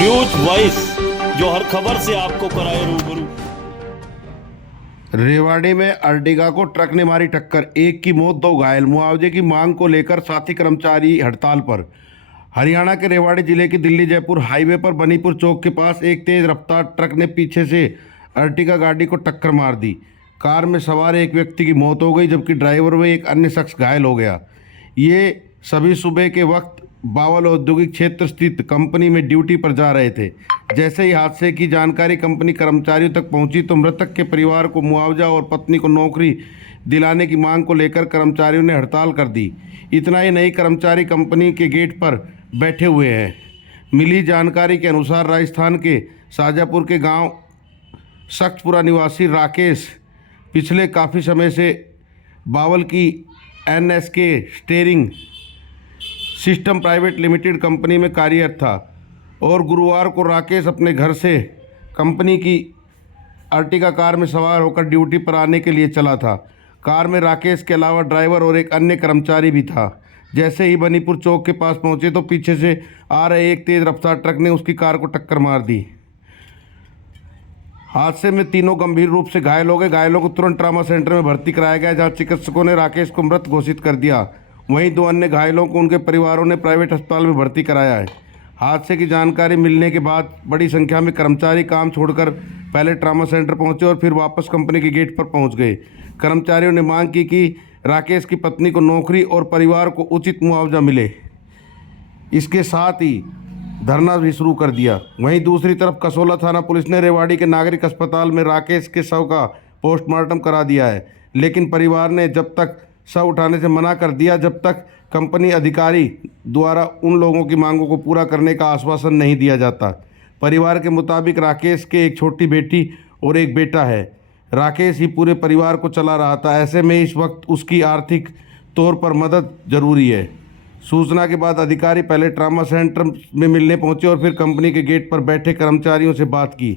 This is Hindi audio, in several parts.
न्यूज वॉइस, जो हर खबर से आपको कराए रूबरू। रेवाड़ी में अर्टिगा को ट्रक ने मारी टक्कर, एक की मौत, दो घायल। मुआवजे की मांग को लेकर साथी कर्मचारी हड़ताल पर। हरियाणा के रेवाड़ी जिले की दिल्ली जयपुर हाईवे पर बनीपुर चौक के पास एक तेज रफ्तार ट्रक ने पीछे से अर्टिगा गाड़ी को टक्कर मार दी। कार में सवार एक व्यक्ति की मौत हो गई, जबकि ड्राइवर व एक अन्य शख्स घायल हो गया। ये सभी सुबह के वक्त बावल औद्योगिक क्षेत्र स्थित कंपनी में ड्यूटी पर जा रहे थे। जैसे ही हादसे की जानकारी कंपनी कर्मचारियों तक पहुंची तो मृतक के परिवार को मुआवजा और पत्नी को नौकरी दिलाने की मांग को लेकर कर्मचारियों ने हड़ताल कर दी। इतना ही नहीं, कर्मचारी कंपनी के गेट पर बैठे हुए हैं। मिली जानकारी के अनुसार राजस्थान के शाजापुर के गांव सख्तपुरा निवासी राकेश पिछले काफ़ी समय से बावल की NSK steering system private limited company में कार्यरत था और गुरुवार को राकेश अपने घर से कंपनी की अर्टिगा कार में सवार होकर ड्यूटी पर आने के लिए चला था। कार में राकेश के अलावा ड्राइवर और एक अन्य कर्मचारी भी था। जैसे ही बनीपुर चौक के पास पहुंचे तो पीछे से आ रहे एक तेज रफ्तार ट्रक ने उसकी कार को टक्कर मार दी। हादसे में तीनों गंभीर रूप से घायल हो गए। घायलों को तुरंत ट्रॉमा सेंटर में भर्ती कराया गया, जहां चिकित्सकों ने राकेश को मृत घोषित कर दिया। वहीं दो अन्य घायलों को उनके परिवारों ने प्राइवेट अस्पताल में भर्ती कराया है। हादसे की जानकारी मिलने के बाद बड़ी संख्या में कर्मचारी काम छोड़कर पहले ट्रॉमा सेंटर पहुंचे और फिर वापस कंपनी के गेट पर पहुंच गए। कर्मचारियों ने मांग की कि राकेश की पत्नी को नौकरी और परिवार को उचित मुआवजा मिले। इसके साथ ही धरना भी शुरू कर दिया। वहीं दूसरी तरफ कसोला थाना पुलिस ने रेवाड़ी के नागरिक अस्पताल में राकेश के शव का पोस्टमार्टम करा दिया है, लेकिन परिवार ने जब तक शव उठाने से मना कर दिया जब तक कंपनी अधिकारी द्वारा उन लोगों की मांगों को पूरा करने का आश्वासन नहीं दिया जाता। परिवार के मुताबिक राकेश के एक छोटी बेटी और एक बेटा है। राकेश ही पूरे परिवार को चला रहा था। ऐसे में इस वक्त उसकी आर्थिक तौर पर मदद जरूरी है। सूचना के बाद अधिकारी पहले ट्रॉमा सेंटर में मिलने पहुंचे और फिर कंपनी के गेट पर बैठे कर्मचारियों से बात की।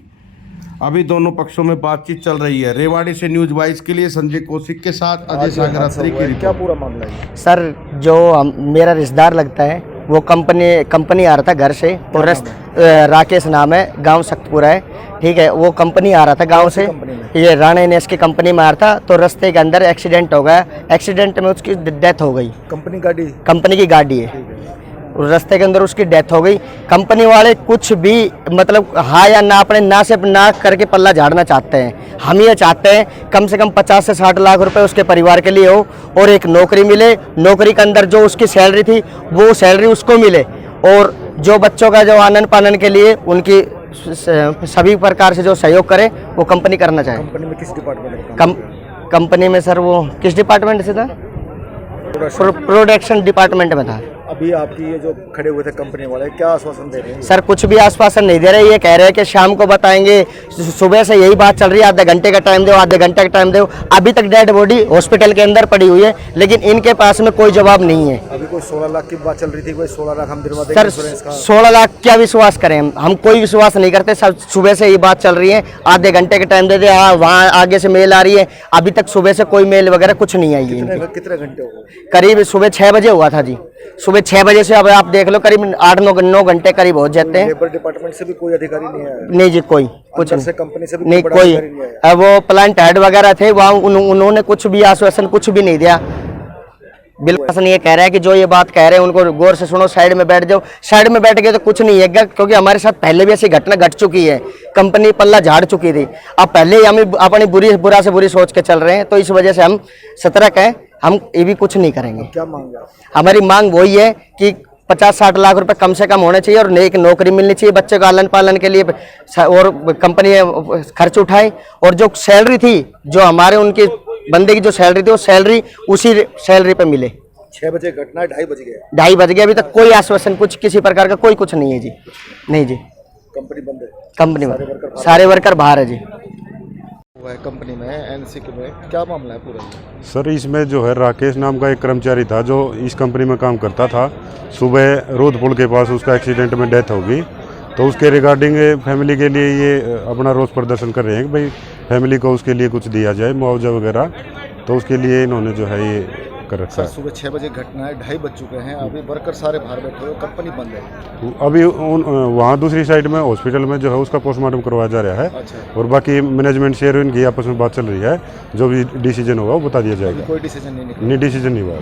अभी दोनों पक्षों में बातचीत चल रही है। रेवाड़ी से न्यूज वाइस के लिए संजय कौशिक के साथ अजय सागरात्री की रिपोर्ट। क्या पूरा मामला है सर? जो मेरा रिश्तेदार लगता है वो कंपनी आ रहा था घर से, और राकेश नाम है, गांव सख्तपुरा है, ठीक है। वो कंपनी आ रहा था गांव से, ये राणा NS की कंपनी में आ रहा था, तो रास्ते के अंदर एक्सीडेंट हो गया। एक्सीडेंट में उसकी डेथ हो गई। कंपनी की गाड़ी है, रास्ते के अंदर उसकी डेथ हो गई। कंपनी वाले कुछ भी मतलब हाँ या ना अपने ना से ना करके पल्ला झाड़ना चाहते हैं। हम ये चाहते हैं कम से कम 50 से 60 लाख रुपए उसके परिवार के लिए हो और एक नौकरी मिले। नौकरी के अंदर जो उसकी सैलरी थी वो सैलरी उसको मिले, और जो बच्चों का जो आनन पानन के लिए उनकी सभी प्रकार से जो सहयोग करे वो कंपनी करना चाहे। कंपनी में किस डिपार्टमेंट? कंपनी में सर वो किस डिपार्टमेंट से था? प्रोडक्शन डिपार्टमेंट में था। अभी आपकी ये जो खड़े हुए थे कंपनी वाले, क्या आश्वासन दे रहे हैं? सर कुछ भी आश्वासन नहीं दे रहे। ये कह रहे हैं कि शाम को बताएंगे। सुबह से यही बात चल रही है, आधे घंटे का टाइम दो, आधे घंटे का टाइम दो। अभी तक डेड बॉडी हॉस्पिटल के अंदर पड़ी हुई है, लेकिन इनके पास में कोई जवाब नहीं है। अभी कोई 16 लाख की बात चल रही थी, कोई 16 लाख हम दिलवा देंगे इंश्योरेंस का। 16 लाख क्या विश्वास करें हम कोई विश्वास नहीं करते। सर सुबह से ये बात चल रही है, आधे घंटे का टाइम दे दे। हाँ, वहाँ आगे से मेल आ रही है, अभी तक सुबह से कोई मेल वगैरह कुछ नहीं आई है। कितने घंटे हो गए? करीब सुबह 6 बजे हुआ था जी। सुबह 6 बजे से अब आप देख लो करीब 8-9 घंटे करीब हो जाते हैं। लेबर डिपार्टमेंट से भी कोई अधिकारी नहीं आया? नहीं जी, कोई कुछ नहीं। कंपनी से भी नहीं, कोई वो प्लांट हेड वगैरह थे वहाँ, उन्होंने कुछ भी आश्वासन कुछ भी नहीं दिया। बिल्कुल ये कह रहा है कि जो ये बात कह रहे हैं उनको गौर से सुनो, साइड में बैठ जाओ। साइड में बैठ गए तो कुछ नहीं है, क्योंकि हमारे साथ पहले भी ऐसी घटना घट चुकी है। कंपनी पल्ला झाड़ चुकी थी। अब पहले ही हम अपनी बुरा से बुरी सोच के चल रहे हैं, तो इस वजह से हम सतर्क हैं। हम ये भी कुछ नहीं करेंगे। क्या मांग है? हमारी मांग वही है कि 50-60 लाख रुपए कम से कम होने चाहिए और एक नौकरी मिलनी चाहिए बच्चे को आलन पालन के लिए, और कंपनी खर्च उठाए। और जो सैलरी थी, जो हमारे उनकी बंदे की जो सैलरी थी, वो सैलरी उसी सैलरी पे मिले। 6 बजे घटना है, 2:30 बज गए। 2:30 बज गए, अभी तक कोई आश्वासन कुछ किसी प्रकार का कोई कुछ नहीं है जी। नहीं जी, कंपनी बंद है। कंपनी में सारे वर्कर बाहर है जी। कंपनी में NSK में क्या मामला है पूरा? सर इसमें जो है राकेश नाम का एक कर्मचारी था जो इस कंपनी में काम करता था। सुबह रोड पुल के पास उसका एक्सीडेंट में डेथ हो गई, तो उसके रिगार्डिंग फैमिली के लिए ये अपना रोष प्रदर्शन कर रहे हैं कि भाई फैमिली को उसके लिए कुछ दिया जाए मुआवजा वगैरह। तो उसके लिए इन्होंने जो है ये कर रखा सर है। सुबह 6 बजे घटना है, 2:30 बज चुके हैं, अभी वर्कर सारे बाहर बैठे हुए, कंपनी बंद है। अभी वहाँ दूसरी साइड में हॉस्पिटल में जो है उसका पोस्टमार्टम करवाया जा रहा है अच्छा, और बाकी मैनेजमेंट शेयर इनकी आपस में बात चल रही है, जो भी डिसीजन होगा वो बता दिया अभी जाएगा। कोई डिसीजन नहीं निकला। नहीं, डिसीजन नहीं हुआ।